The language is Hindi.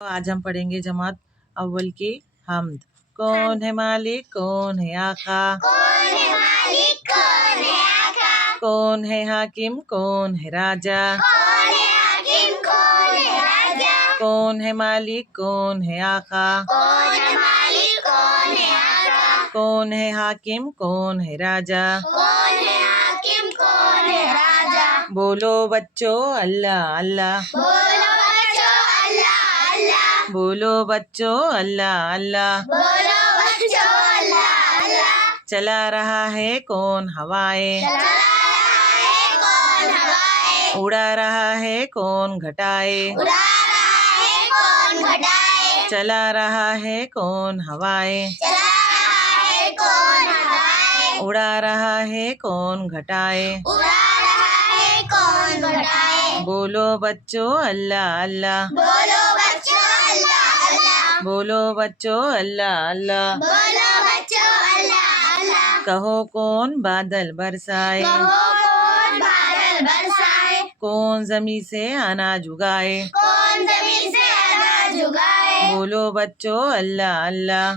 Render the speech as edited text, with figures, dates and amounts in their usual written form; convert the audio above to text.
आज हम पढ़ेंगे जमात अव्वल की हम्द। कौन है मालिक, कौन है आका, कौन है मालिक, कौन है आका, कौन है हाकिम, कौन है राजा, कौन है हाकिम, कौन है राजा, कौन है मालिक, कौन है आका, कौन है मालिक, कौन है आका, कौन है हाकिम, कौन है राजा। कौन है हाकिम, कौन है राजा। बोलो बच्चों अल्लाह अल्लाह, बोलो बच्चों अल्लाह अल्लाह, बोलो बच्चों अल्लाह अल्लाह। बोलो बच्चों अल्लाह अल्लाह। चला रहा है कौन हवाएं, चला रहा है कौन हवाएं, उड़ा रहा है कौन घटाएं, उड़ा रहा है कौन घटाएं, चला रहा है कौन हवाएं, चला रहा है कौन हवाएं, उड़ा रहा है कौन घटाएं। उड़ा रहा है कौन घटाएं। बोलो बच्चों अल्लाह अल्लाह, बोलो बच्चों अल्लाह अल्लाह, बोलो बच्चों अल्लाह अल्लाह। बोलो बच्चों अल्लाह अल्लाह। कहो कौन बादल बरसाए, कहो कौन बादल बरसाए, कौन जमी से अनाज उगाए। कौन जमीन से अनाज उगाए। बोलो बच्चों अल्लाह अल्लाह,